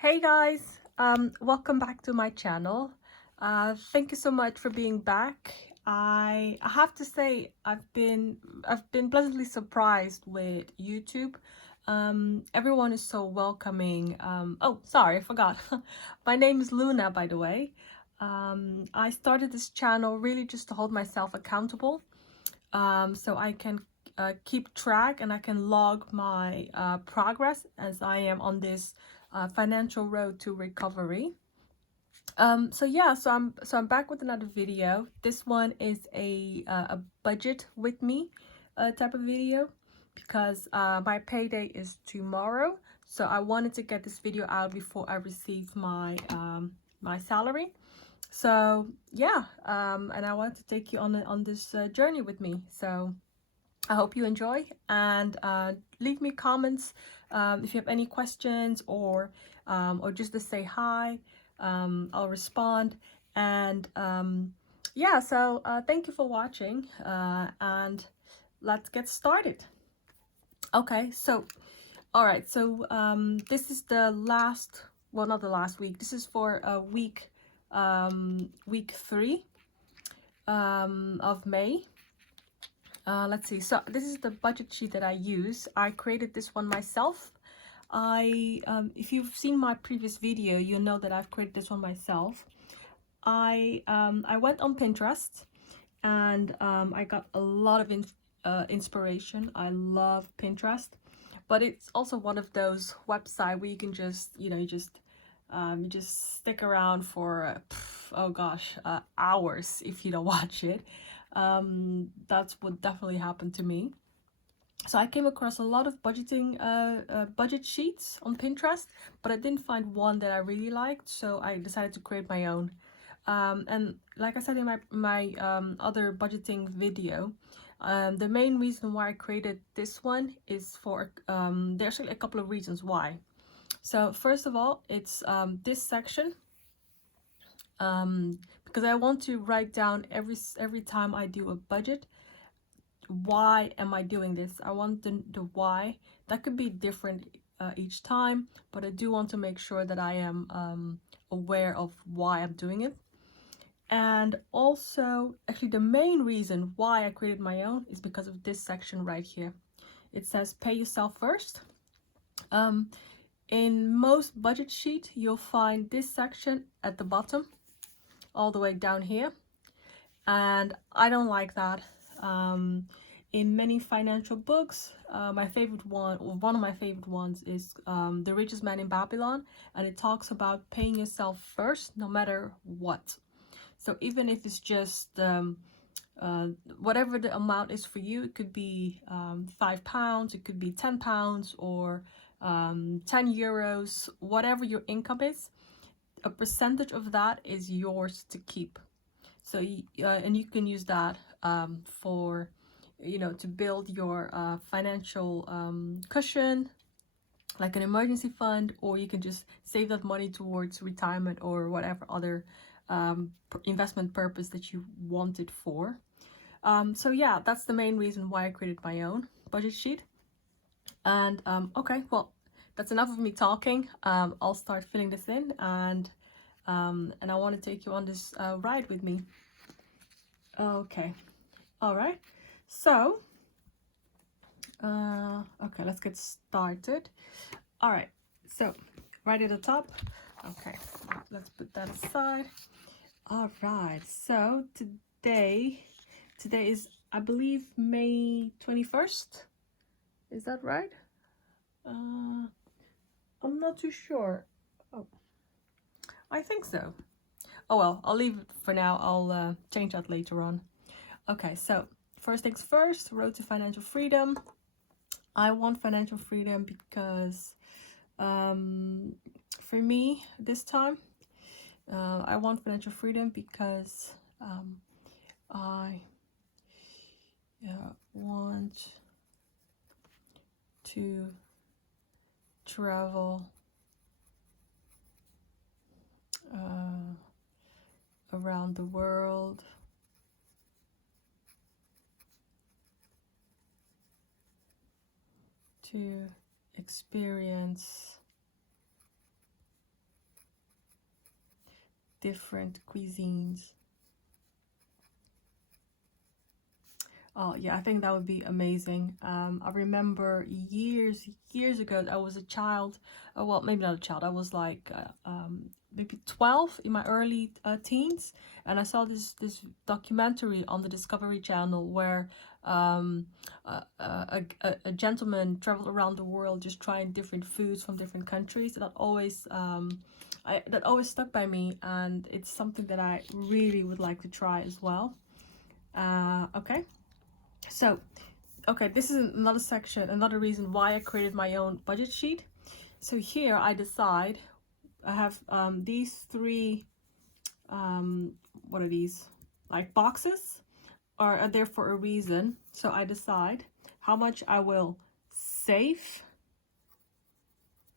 Hey guys, welcome back to my channel. Thank you so much for being back. I have to say I've been pleasantly surprised with YouTube. Everyone is so welcoming. Oh, sorry, I forgot. My name is Luna, by the way. I started this channel really just to hold myself accountable, so I can keep track and I can log my progress as I am on this financial road to recovery. So I'm back with another video. This one is a budget with me type of video because my payday is tomorrow. So I wanted to get this video out before I receive my salary. So yeah, and I want to take you on this journey with me. So I hope you enjoy, and leave me comments if you have any questions or just to say hi. I'll respond, and yeah. So thank you for watching, and let's get started. Okay, so all right. So this is the last. Well, not the last week. This is for week 3 of May. Let's see. So this is the budget sheet that I use. I created this one myself. If you've seen my previous video, you'll know that I've created this one myself. I went on Pinterest, and I got a lot of inspiration. I love Pinterest, but it's also one of those websites where you can just, you just stick around for oh gosh, hours if you don't watch it. That's what definitely happened to me. So I came across a lot of budget sheets on Pinterest, but I didn't find one that I really liked, so I decided to create my own. And like I said in my other budgeting video, the main reason why I created this one is for there's actually a couple of reasons why. So first of all, it's this section, because I want to write down every time I do a budget, why am I doing this? I want the why. That could be different each time, but I do want to make sure that I am aware of why I'm doing it. And also, actually, the main reason why I created my own is because of this section right here. It says pay yourself first. In most budget sheet, you'll find this section at the bottom, all the way down here, and I don't like that. In many financial books, my favorite one, or one of my favorite ones, is The Richest Man in Babylon, and it talks about paying yourself first no matter what. So even if it's just whatever the amount is for you, it could be £5, it could be £10, or €10, whatever your income is, a percentage of that is yours to keep. So and you can use that for, to build your financial cushion, like an emergency fund, or you can just save that money towards retirement or whatever other investment purpose that you want it for. So yeah, that's the main reason why I created my own budget sheet. And okay, well, that's enough of me talking. I'll start filling this in, and I want to take you on this ride with me. Okay, all right. So, okay, let's get started. All right, so right at the top. Okay, let's put that aside. All right, so today is, I believe, May 21st. Is that right? I'm not too sure. Oh, I think so. Oh well, I'll leave it for now. I'll change that later on. Okay, so first things first, road to financial freedom. I want financial freedom because for me this time, I want financial freedom because I want to travel around the world to experience different cuisines. Oh yeah, I think that would be amazing. I remember years ago, I was a child. Well, maybe not a child. I was like maybe 12 in my early teens, and I saw this documentary on the Discovery Channel where a gentleman traveled around the world just trying different foods from different countries. That always that always stuck by me, and it's something that I really would like to try as well. Okay. So, okay, this is another section, another reason why I created my own budget sheet. So here I decide, I have these three, what are these? Like boxes are there for a reason. So I decide how much I will save.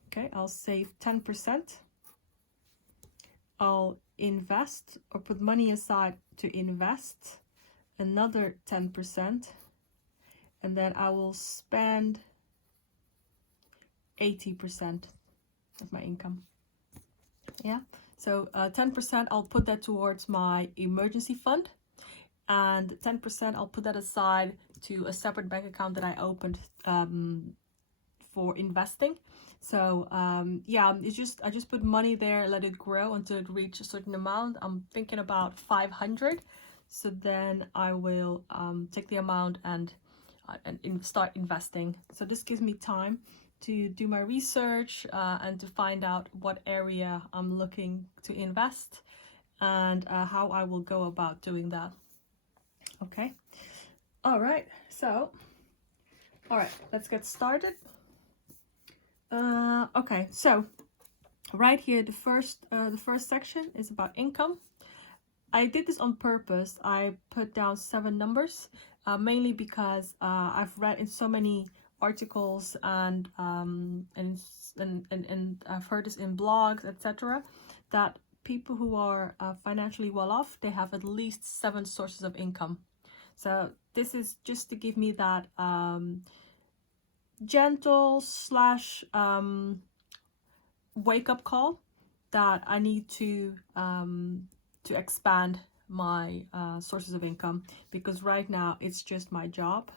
Okay, I'll save 10%. I'll invest or put money aside to invest another 10%. And then I will spend 80% of my income. Yeah, so 10% I'll put that towards my emergency fund, and 10% I'll put that aside to a separate bank account that I opened for investing. So yeah, I just put money there, let it grow until it reaches a certain amount. I'm thinking about 500. So then I will take the amount and start investing. So this gives me time to do my research and to find out what area I'm looking to invest and how I will go about doing that. Okay. All right. So, all right, let's get started. Okay. So right here, the first section is about income. I did this on purpose. I put down 7 numbers, mainly because I've read in so many articles and I've heard this in blogs, etc., that people who are financially well off, they have at least 7 sources of income. So this is just to give me that gentle slash wake up call that I need to expand my sources of income, because right now it's just my job.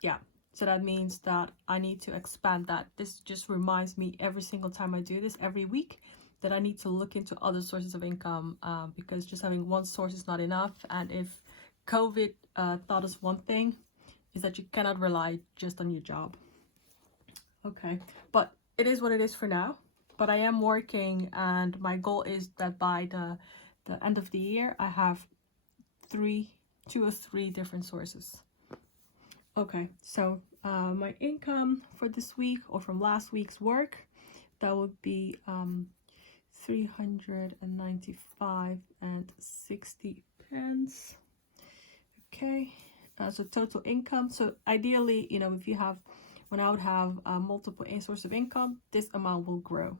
Yeah, so that means that I need to expand that. This just reminds me every single time I do this, every week, that I need to look into other sources of income, because just having one source is not enough. And if COVID taught us one thing, is that you cannot rely just on your job. Okay, but it is what it is for now. But I am working, and my goal is that by the end of the year, I have 2 or 3 different sources. Okay, so my income for this week, or from last week's work, that would be 395.60 pence. Okay, so total income. So ideally, you know, if you have, when I would have multiple sources of income, this amount will grow.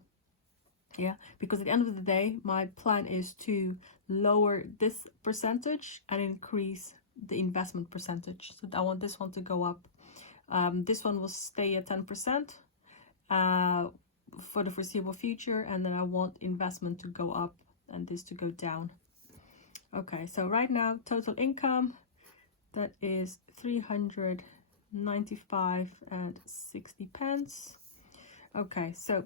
Yeah, because at the end of the day, my plan is to lower this percentage and increase the investment percentage. So I want this one to go up. This one will stay at 10% for the foreseeable future, and then I want investment to go up and this to go down. Okay, so right now, total income, that is 395.60 pence. Okay, so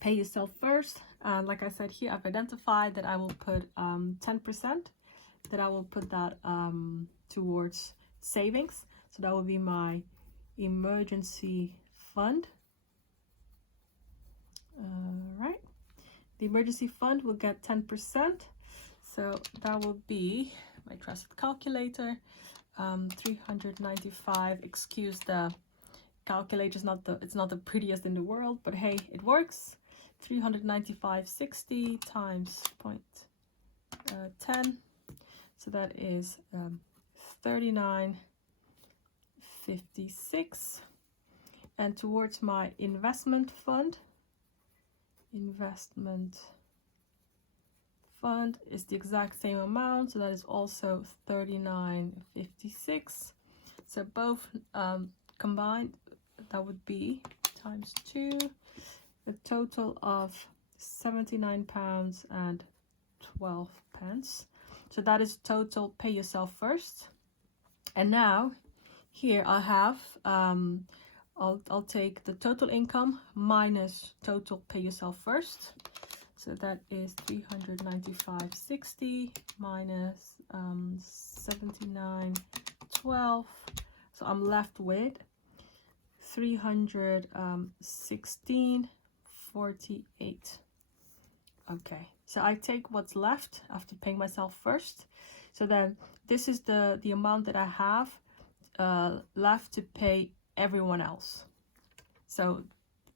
pay yourself first. Like I said here, I've identified that I will put 10%, that I will put that towards savings. So that will be my emergency fund. Right, the emergency fund will get 10%. So that will be my trusted calculator. 395. Excuse the calculator, it's not the prettiest in the world, but hey, it works. 395.60 times 0.10, so that is 39.56. And towards my investment fund is the exact same amount, so that is also 39.56. So both combined, that would be times 2, a total of £79 and 12 pence. So that is total pay yourself first. And now here I have I'll take the total income minus total pay yourself first. So that is 395.60 minus 79.12. So I'm left with 316.48. Okay, so I take what's left after paying myself first. So then this is the amount that I have left to pay everyone else. So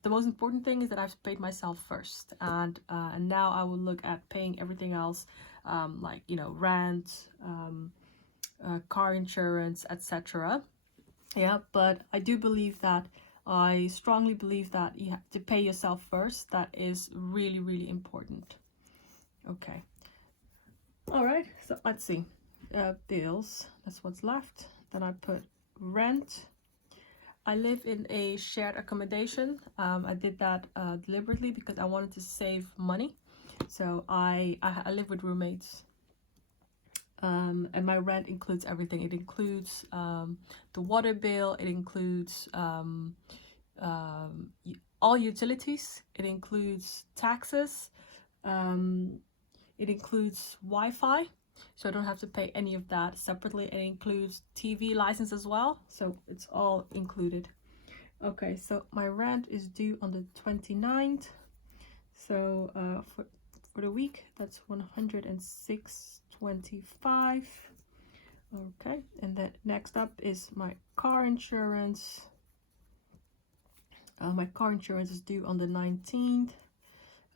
the most important thing is that I've paid myself first, and now I will look at paying everything else, like, you know, rent, car insurance, etc. Yeah, but I do believe that, I strongly believe that you have to pay yourself first. That is really, really important. Okay. All right, so let's see. Bills, that's what's left. Then I put rent. I live in a shared accommodation. I did that deliberately because I wanted to save money. So I live with roommates. And my rent includes everything. It includes the water bill. It includes all utilities. It includes taxes. It includes Wi-Fi. So I don't have to pay any of that separately. It includes TV license as well. So it's all included. Okay, so my rent is due on the 29th. So for the week, that's 106.25. Okay, and then next up is my car insurance. My car insurance is due on the 19th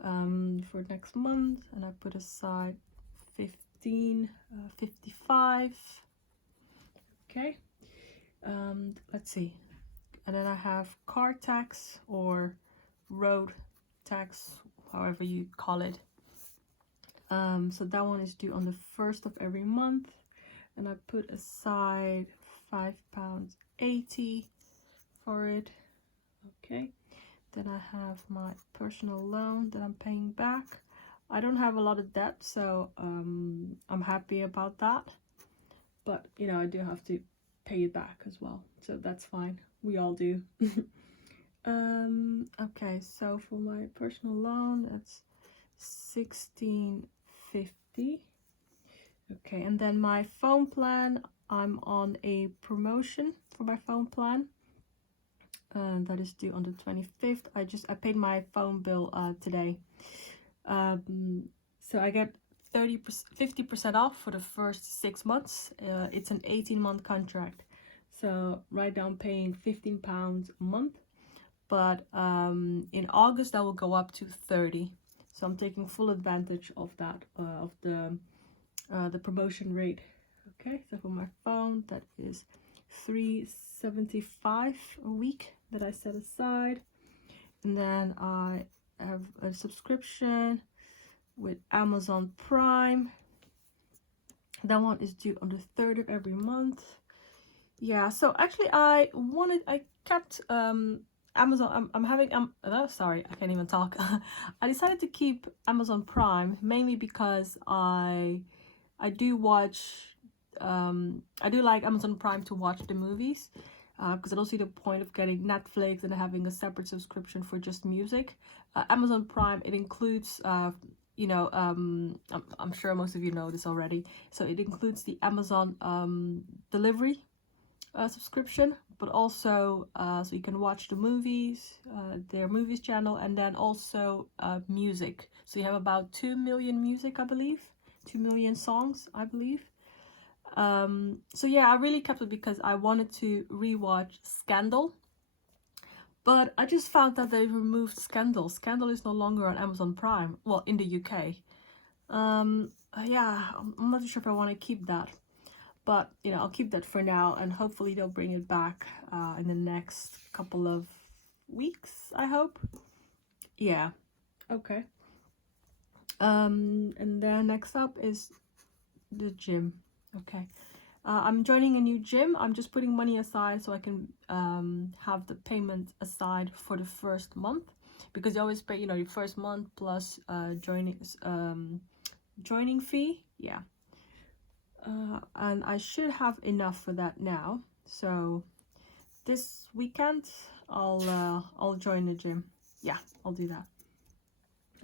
for next month, and I put aside 15.55. Okay, let's see, and then I have car tax or road tax, however you call it. So that one is due on the 1st of every month, and I put aside £5.80 for it. Okay, then I have my personal loan that I'm paying back. I don't have a lot of debt, so I'm happy about that, but you know, I do have to pay it back as well, so that's fine. We all do. Okay, so for my personal loan, that's $16.50. Okay, and then my phone plan, I'm on a promotion for my phone plan, and that is due on the 25th. I paid my phone bill today. So I get 50% off for the first 6 months. It's an 18-month contract, so right now I'm paying £15 a month, but in August that will go up to 30. So I'm taking full advantage of that, of the promotion rate. Okay, so for my phone, that is $3.75 a week that I set aside. And then I have a subscription with Amazon Prime. That one is due on the 3rd of every month. Yeah, so actually I kept Amazon. I'm having sorry, I can't even talk. I decided to keep Amazon Prime mainly because I do watch, I do like Amazon Prime to watch the movies, because I don't see the point of getting Netflix and having a separate subscription for just music. Amazon Prime, it includes, you know, I'm sure most of you know this already, so it includes the Amazon delivery subscription, but also so you can watch the movies, their movies channel, and then also music. So you have about 2 million music, I believe, 2 million songs, I believe. So yeah, I really kept it because I wanted to rewatch Scandal, but I just found that they removed Scandal. Scandal is no longer on Amazon Prime, well, in the UK. Yeah, I'm not sure if I want to keep that, but you know, I'll keep that for now, and hopefully they'll bring it back in the next couple of weeks, I hope. Yeah, okay. And then next up is the gym. Okay, I'm joining a new gym. I'm just putting money aside so I can have the payment aside for the first month. because you always pay, you know, your first month plus joining fee. Yeah. And I should have enough for that now. So this weekend I'll join the gym. Yeah, I'll do that.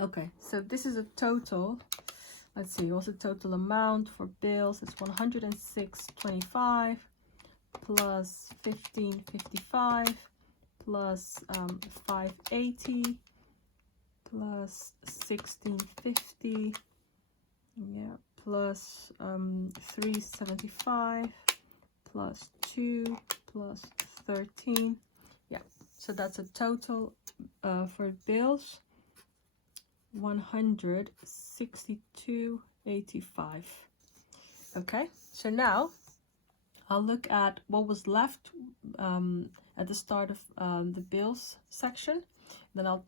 Okay, so this is a total. Let's see, what's the total amount for bills? It's 106.25 plus 15.55 plus 580 plus 16.50. Yeah, plus 375 plus 2 plus 13. Yeah, so that's a total for bills 162.85. Okay, so now I'll look at what was left at the start of the bills section. Then I'll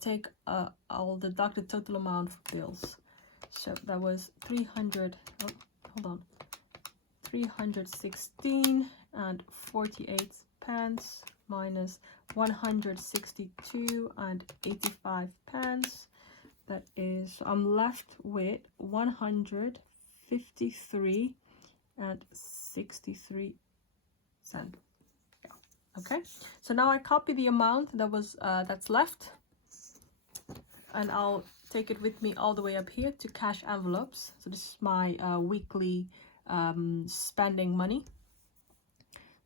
deduct the total amount for bills. So that was 316 and 48 pence minus 162 and 85 pence. That is, I'm left with 153 and 63 cents. Yeah. Okay, so now I copy the amount that was that's left, and I'll take it with me all the way up here to cash envelopes. So this is my weekly spending money.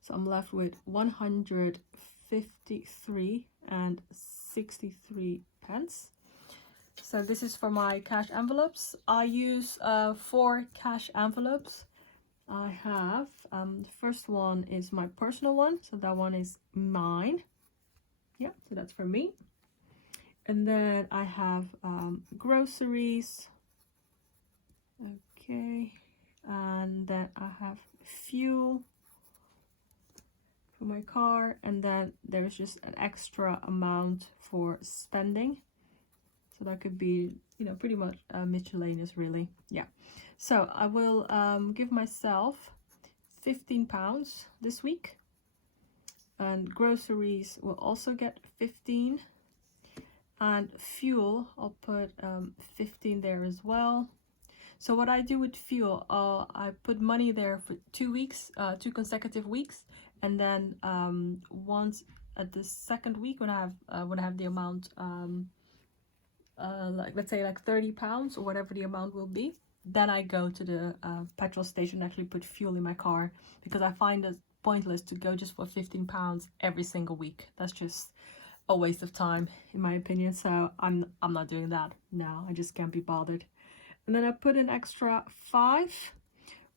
So I'm left with 153 and 63 pence. So this is for my cash envelopes. I use 4 cash envelopes. I have the first one is my personal one, so that one is mine. Yeah, so that's for me. And then I have groceries. Okay, and then I have fuel for my car, and then there's just an extra amount for spending. So that could be, you know, pretty much miscellaneous, really. Yeah. So I will give myself £15 this week. And groceries will also get 15. And fuel, I'll put 15 there as well. So what I do with fuel, I put money there for 2 weeks, 2 consecutive weeks. And then once at the second week, when I have the amount, like let's say like £30 or whatever the amount will be, then I go to the petrol station and actually put fuel in my car, because I find it pointless to go just for £15 every single week. That's just a waste of time, in my opinion. So I'm not doing that now. I just can't be bothered. And then I put an extra 5,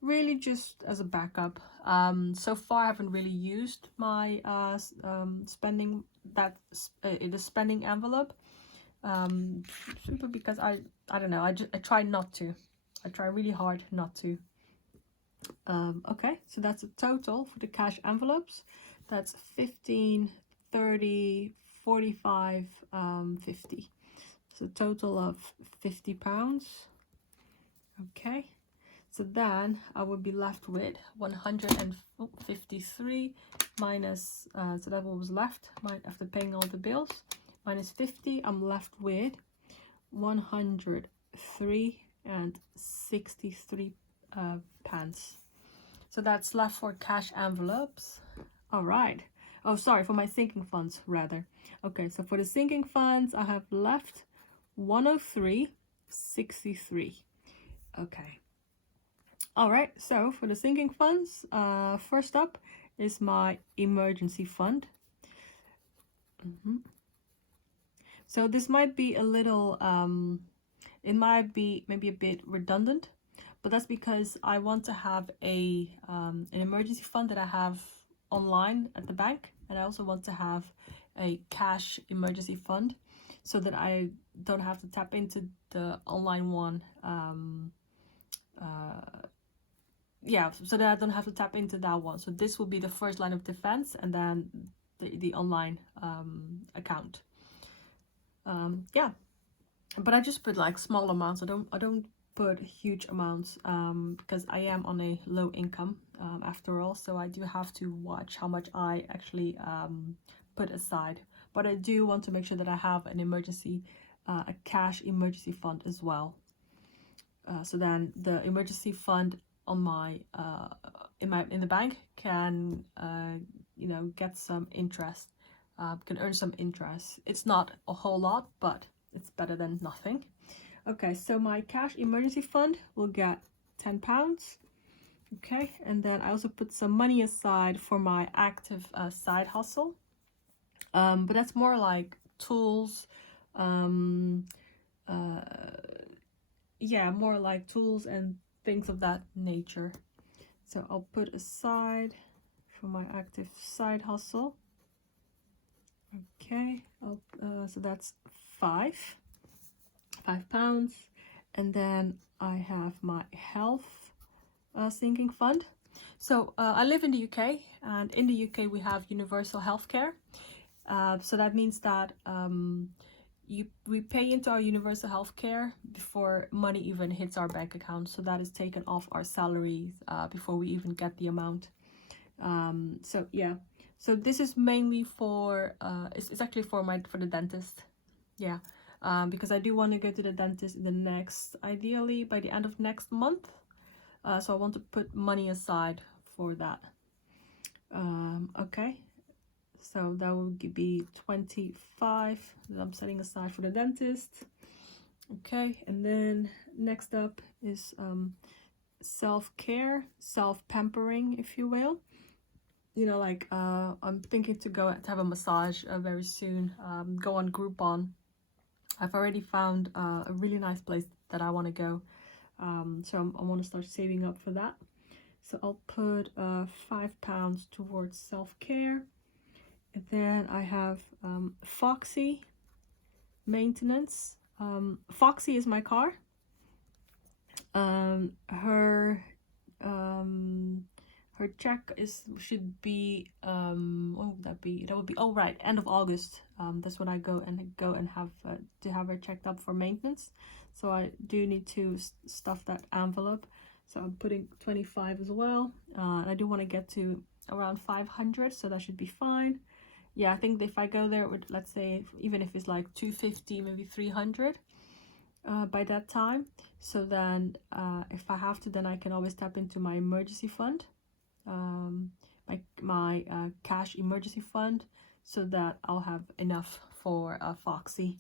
really just as a backup. So far I haven't really used my spending the spending envelope. Simply because I don't know, I try not to. I try really hard not to. Okay, so that's a total for the cash envelopes. That's 15, 30, 45, 50. So total of £50. Okay, so then I would be left with 153 minus, so that what was left after paying all the bills, minus 50. I'm left with 103 and 63 pence. So that's left for cash envelopes. All right. Oh, sorry, for my sinking funds rather. Okay, so for the sinking funds, I have left 103.63. Okay. All right, so for the sinking funds, first up is my emergency fund. So this might be a little, it might be maybe a bit redundant, but that's because I want to have an emergency fund that I have online at the bank, and I also want to have a cash emergency fund so that I don't have to tap into the online one. Yeah, so that I don't have to tap into that one. So this will be the first line of defense, and then the online account. Yeah, but I just put like small amounts. I don't put huge amounts because I am on a low income after all, so I do have to watch how much I actually put aside. But I do want to make sure that I have an emergency, a cash emergency fund as well. So then the emergency fund on my in the bank can you know, get some interest, can earn some interest. It's not a whole lot, but it's better than nothing. Okay, so my cash emergency fund will get £10. Okay, and then I also put some money aside for my active side hustle, but that's more like tools, yeah, more like tools and things of that nature. So I'll put aside for my active side hustle. Okay, so that's £5, and then I have my health sinking fund. So I live in the UK, and in the UK we have universal healthcare. So that means that we pay into our universal healthcare before money even hits our bank account. So that is taken off our salaries before we even get the amount. So yeah, so this is mainly for it's actually for the dentist. Yeah, because I do want to go to the dentist in the next, ideally by the end of next month. So I want to put money aside for that. Okay, so that will be 25 that I'm setting aside for the dentist. Okay, and then next up is self-care, self-pampering, if you will. You know, like I'm thinking to go to have a massage very soon, go on Groupon. I've already found a really nice place that I want to go, so I want to start saving up for that. So I'll put £5 towards self-care. And then I have Foxy maintenance. Foxy is my car. Her check should be what would that be? That would be, oh right, end of August. That's when I go and have to have her checked up for maintenance. So I do need to stuff that envelope. So I'm putting 25 as well. And I do want to get to around 500, so that should be fine. Yeah, I think if I go there with, let's say, even if it's like 250, maybe 300 by that time. So then if I have to, then I can always tap into my emergency fund, my cash emergency fund, so that I'll have enough for Foxy,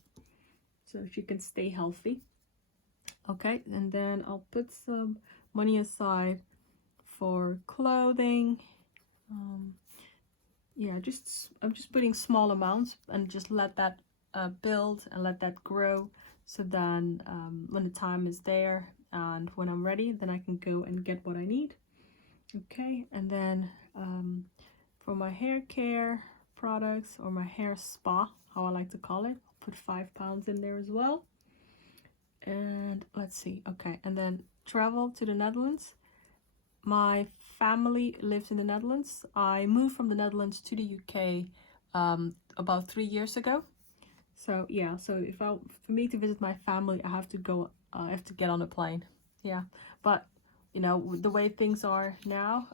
so she can stay healthy. Okay, and then I'll put some money aside for clothing. Yeah, I'm just putting small amounts and just let that build and let that grow, so then when the time is there and when I'm ready, then I can go and get what I need. Okay, and then for my hair care products, or my hair spa, how I like to call it, I'll put £5 in there as well. And let's see, okay, and then travel to the Netherlands. My family lives in the Netherlands. I moved from the Netherlands to the UK about 3 years ago. So yeah, so for me to visit my family, I have to go. I have to get on a plane. Yeah, but you know, the way things are now,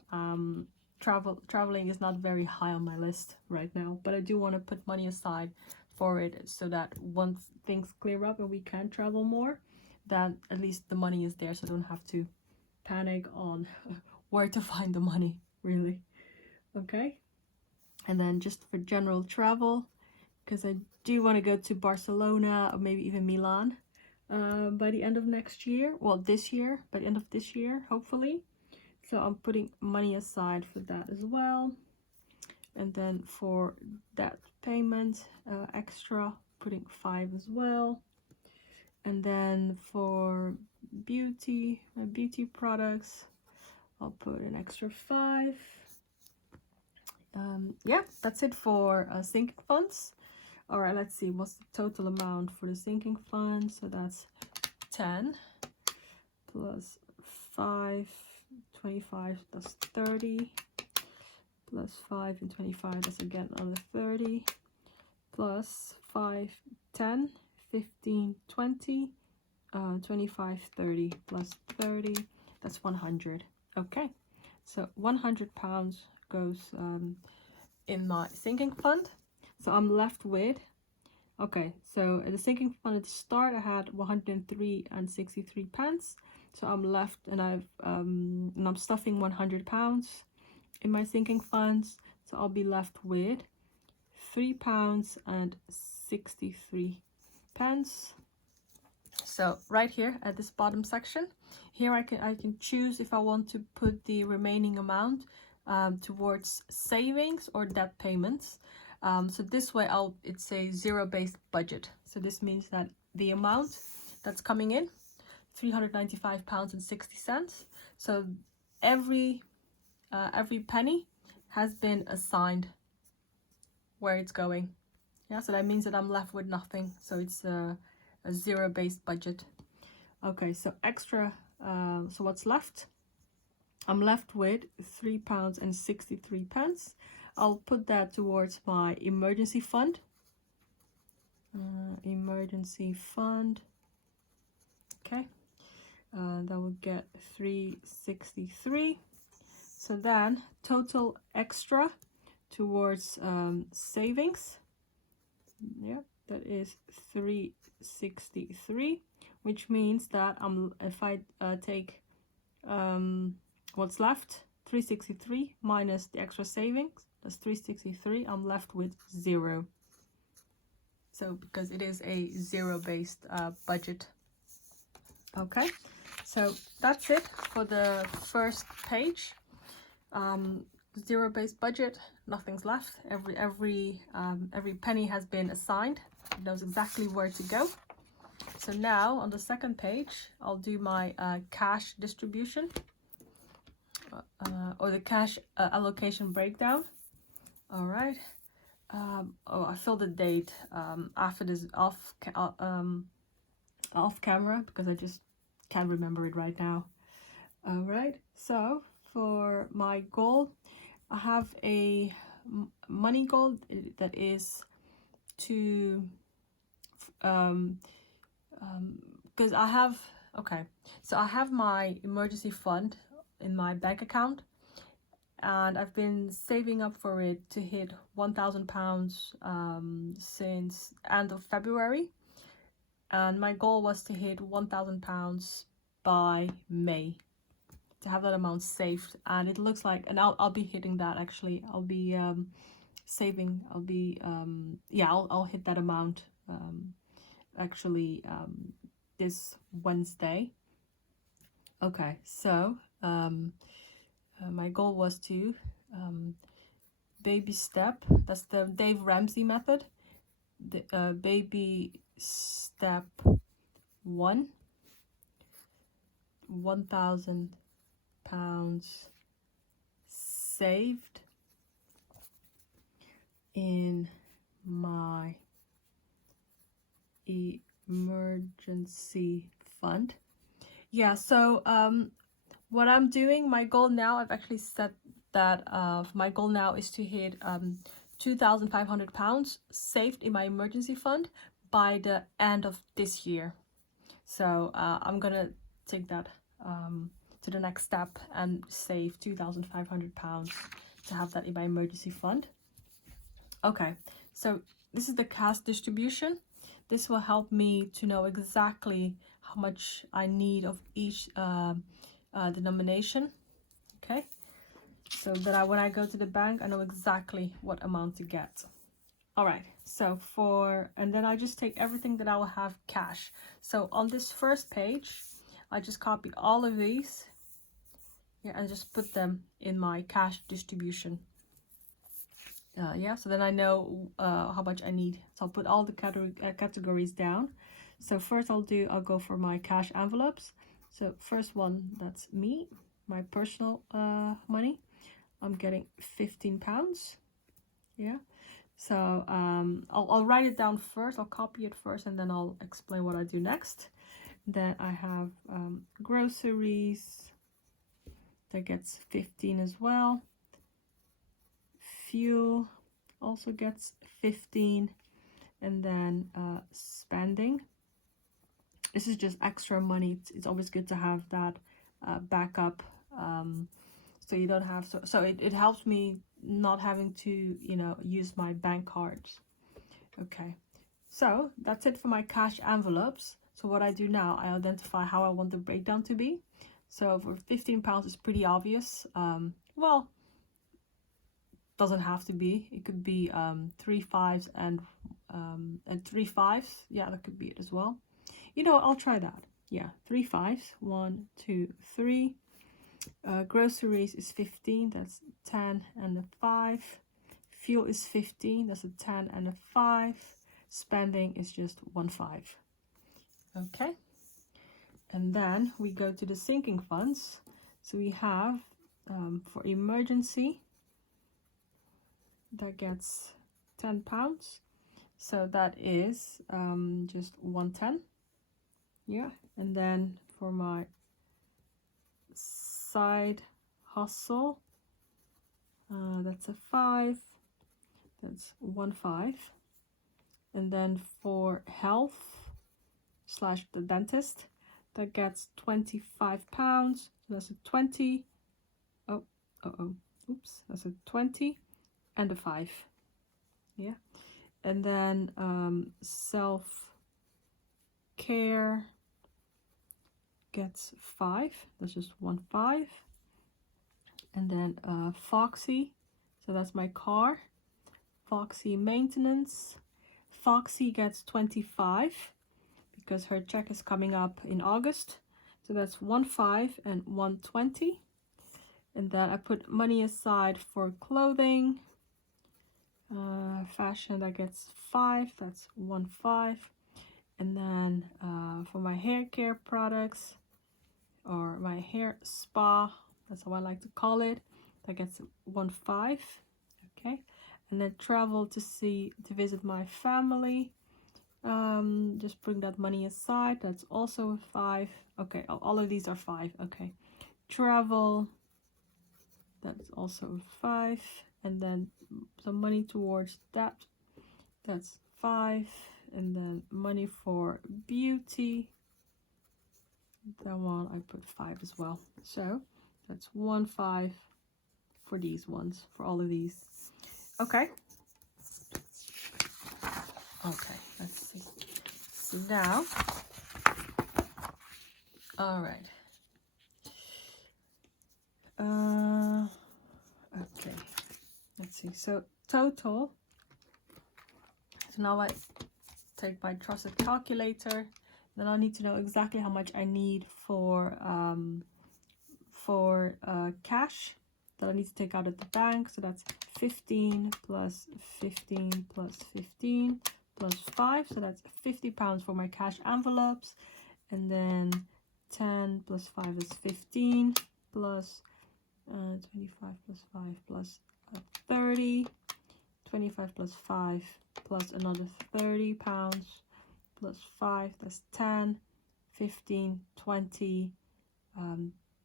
traveling is not very high on my list right now. But I do want to put money aside for it, so that once things clear up and we can travel more, that at least the money is there, so I don't have to panic on where to find the money, really. Okay, and then just for general travel, because I do want to go to Barcelona or maybe even Milan by the end of next year. Well, this year, by the end of this year, hopefully. So I'm putting money aside for that as well. And then for that payment extra, putting 5 as well. And then for my beauty products, I'll put an extra 5. Yeah, that's it for sinking funds. All right, let's see, what's the total amount for the sinking fund? So that's 10 plus 5, 25, that's 30, plus 5 and 25, that's again another 30, plus 5, 10, 15, 20, 25, 30 plus 30, that's 100. Okay, so 100 pounds goes in my sinking fund. So I'm left with, okay, so at the sinking fund at the start I had 103.63 pence. So I'm left, and I'm stuffing 100 pounds in my sinking funds. So I'll be left with £3.63. So right here at this bottom section, here I can choose if I want to put the remaining amount towards savings or debt payments. So this way it's a zero-based budget. So this means that the amount that's coming in, £395.60. So every penny has been assigned where it's going. Yeah, so that means that I'm left with nothing. So it's a zero-based budget. Okay, so extra, so what's left? I'm left with £3.63. I'll put that towards my emergency fund. Emergency fund. Okay, that will get 363. So then total extra towards savings. Yeah, that is 363, which means that if I take what's left, 363 minus the extra savings, that's 363, I'm left with 0. So because it is a zero-based budget. Okay, so that's it for the first page. Zero-based budget, nothing's left. Every penny has been assigned. It knows exactly where to go. So now on the second page, I'll do my cash distribution or the cash allocation breakdown. All right. Oh, I filled the date after this off camera because I just can't remember it right now. All right. So for my goal, I have a money goal that is to because I have my emergency fund in my bank account, and I've been saving up for it to hit £1,000 since end of February, and my goal was to hit £1,000 by May, to have that amount saved. And it looks like, and I'll be hitting that. Actually, I'll be saving, I'll hit that amount this Wednesday. Okay, so my goal was to baby step, that's the Dave Ramsey method, the baby step 1, £1,000 saved in my emergency fund. Yeah, so what I'm doing, my goal now, I've actually set that my goal now is to hit £2,500 saved in my emergency fund by the end of this year. So I'm gonna take that to the next step and save £2,500 to have that in my emergency fund. Okay, so this is the cash distribution. This will help me to know exactly how much I need of each denomination. Okay, so that when I go to the bank, I know exactly what amount to get. All right, so and then I just take everything that I will have cash. So on this first page, I just copy all of these here and just put them in my cash distribution. So then I know how much I need. So I'll put all the categories down. So first I'll go for my cash envelopes. So first one, that's me, my personal money. I'm getting £15. Yeah. So I'll write it down first. I'll copy it first, and then I'll explain what I do next. Then I have groceries. That gets 15 as well. Fuel also gets 15, and then spending this is just extra money. It's always good to have that backup, so you don't have so it helps me not having to, you know, use my bank cards. Okay, so that's it for my cash envelopes. So what I do now, I identify how I want the breakdown to be. So for £15, it's pretty obvious. Well, doesn't have to be. It could be 3 5s and 3 5s. Yeah, that could be it as well. You know, I'll try that. Yeah, 3 5s. 1, 2, 3. Groceries is 15. That's 10 and a 5. Fuel is 15. That's a 10 and a 5. Spending is just 1 5. Okay. And then we go to the sinking funds. So we have for emergency, that gets £10. So that is just 110. Yeah. And then for my side hustle, that's a 5. That's 1 5. And then for health / the dentist, that gets £25. So that's a 20. Oops, that's a 20 and a 5. Yeah. And then self-care gets 5. That's just 1 5. And then Foxy, so that's my car. Foxy maintenance. Foxy gets 25 because her check is coming up in August. So that's 1 5 and 120. And then I put money aside for clothing. Fashion, that gets 5. That's 1 5. And then for my hair care products, or my hair spa, that's how I like to call it, that gets 1 5. Okay. And then travel to visit my family, just bring that money aside, that's also a 5. Okay, all of these are 5. Okay. Travel, that's also a 5. And then some money towards that, that's 5. And then money for beauty, that one I put 5 as well. So that's 1 5 for these ones, for all of these. Okay. Okay, let's see. So now, all right. Okay, let's see. So total. So now I take my trusted calculator. Then I need to know exactly how much I need for cash that I need to take out of the bank. So that's 15 plus 15 plus 15 plus 5. So that's £50 for my cash envelopes. And then 10 plus 5 is 15 plus 25 plus 5 plus 30. 25 plus 5 plus another £30 plus 5, that's 10, 15, 20,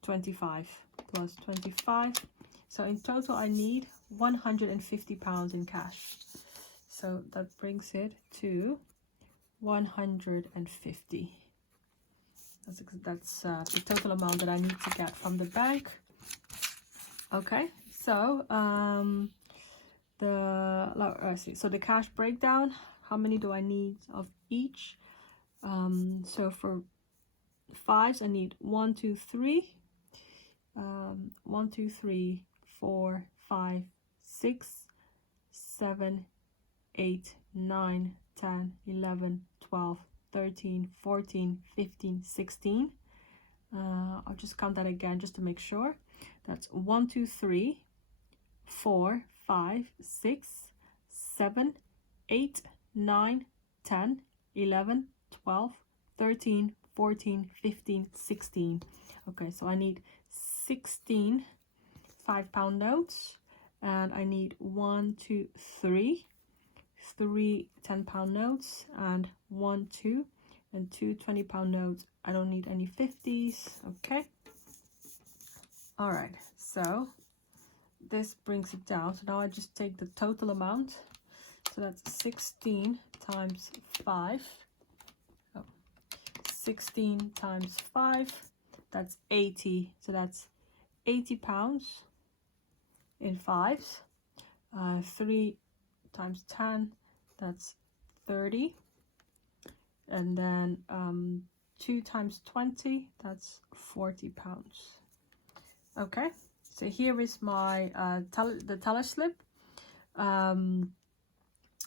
25 plus 25. So in total I need £150 in cash. So that brings it to 150. That's the total amount that I need to get from the bank. Okay, so so the cash breakdown, how many do I need of each? So for 5s I need 1 2 3 1 2 3 4 5 6 7 8 9 10 11 12 13 14 15 16. I'll just count that again just to make sure. That's 1 2 3 4 5 6 7 8 9 10 11 12 13 14 15 16. Okay, so I need 16 £5 notes, and I need 1 2 3 £10 notes, and 1 2 and 2 £20 notes. I don't need any 50s. Okay, all right, so this brings it down. So now I just take the total amount. So that's 16 times 5. 16 times 5, that's 80. So that's 80 pounds in fives. 3 times 10, that's 30. And then 2 times 20, that's 40 pounds. Okay, so here is my the teller slip.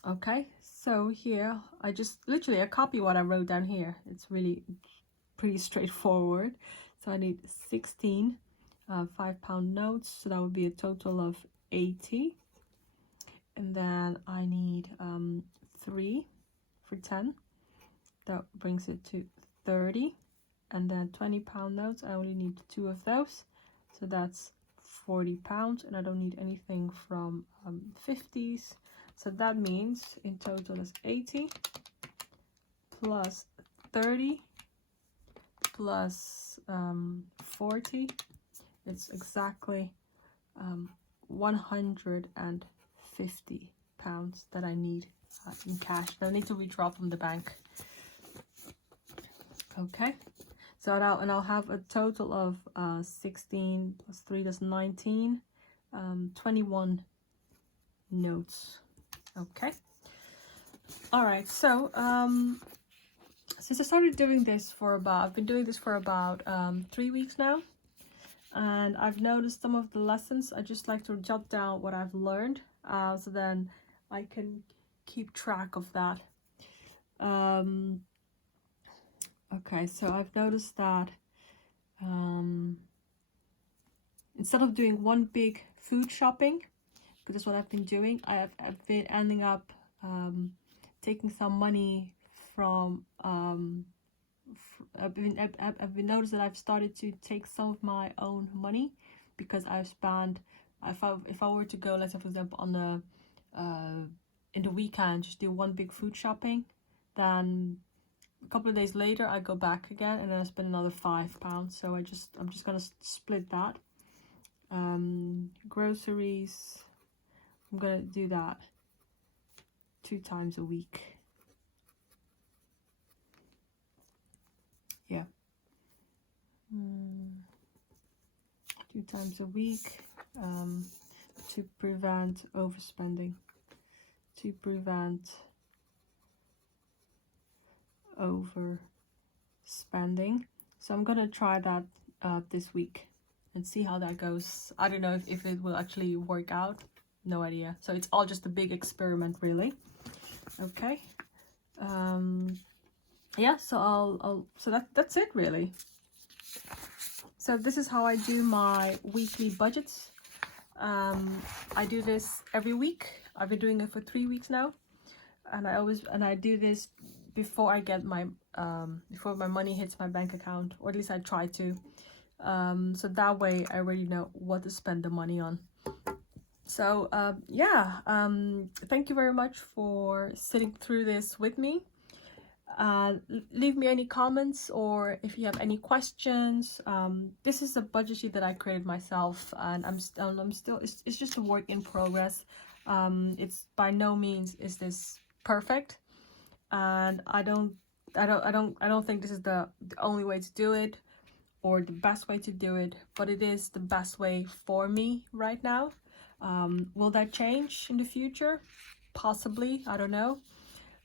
Okay, so here I just literally I copy what I wrote down here. It's really pretty straightforward. So I need 16 £5 notes, so that would be a total of 80. And then I need 3 for 10, that brings it to 30. And then £20 notes, I only need 2 of those, so that's 40 pounds, and I don't need anything from 50s. So that means in total is 80 plus 30 plus 40. It's exactly 150 pounds that I need in cash. I need to withdraw from the bank. Okay, so I'll have a total of 16 plus 3, that's 19, 21 notes. Okay, all right, so since I started doing this I've been doing this for about 3 weeks now, and I've noticed some of the lessons. I just like to jot down what I've learned, so then I can keep track of that. Okay, so I've noticed that instead of doing one big food shopping, because that's what I've been doing, I've been ending up taking some money from I've been noticed that I've started to take some of my own money, because I've spent, if I were to go, let's say for example on the in the weekend, just do one big food shopping, then a couple of days later I go back again and then I spend another £5. So I'm just gonna split that. Groceries, I'm gonna do that 2 times a week. Yeah, 2 times a week, to prevent overspending, to prevent overspending. So I'm gonna try that this week and see how that goes. I don't know if it will actually work out, no idea. So it's all just a big experiment, really. Okay, yeah, so that's it really. So this is how I do my weekly budgets. I do this every week. I've been doing it for 3 weeks now, and I do this before I get my before my money hits my bank account, or at least I try to. So that way I already know what to spend the money on. So yeah, thank you very much for sitting through this with me. Leave me any comments, or if you have any questions. This is a budget sheet that I created myself, and I'm still it's just a work in progress. It's by no means is this perfect, and I don't think this is the only way to do it, or the best way to do it, but it is the best way for me right now. Will that change in the future? Possibly, I don't know.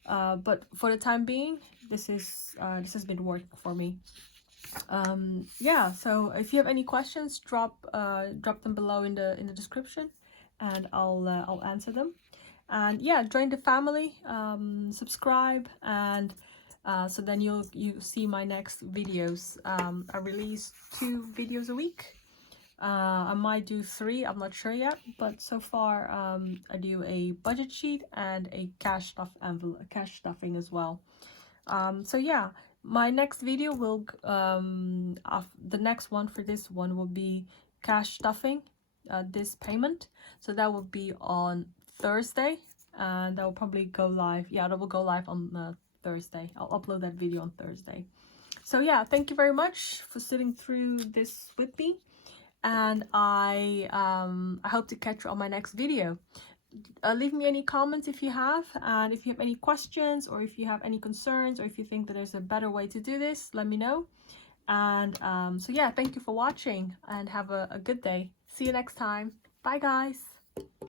But for the time being, this has been working for me. Yeah, so if you have any questions, drop them below in the description, and I'll answer them. And yeah, join the family, subscribe, and so then you see my next videos. I release 2 videos a week. I might do 3, I'm not sure yet, but so far I do a budget sheet and a cash stuffing as well. So yeah, my next video will the next one for this one will be cash stuffing, this payment. So that will be on Thursday, and that will probably go live. Yeah, that will go live on Thursday. I'll upload that video on Thursday. So yeah, thank you very much for sitting through this with me, and I hope to catch you on my next video. leave me any comments if you have, and if you have any questions, or if you have any concerns, or if you think that there's a better way to do this, let me know. And so yeah, thank you for watching, and have a good day. See you next time. Bye guys.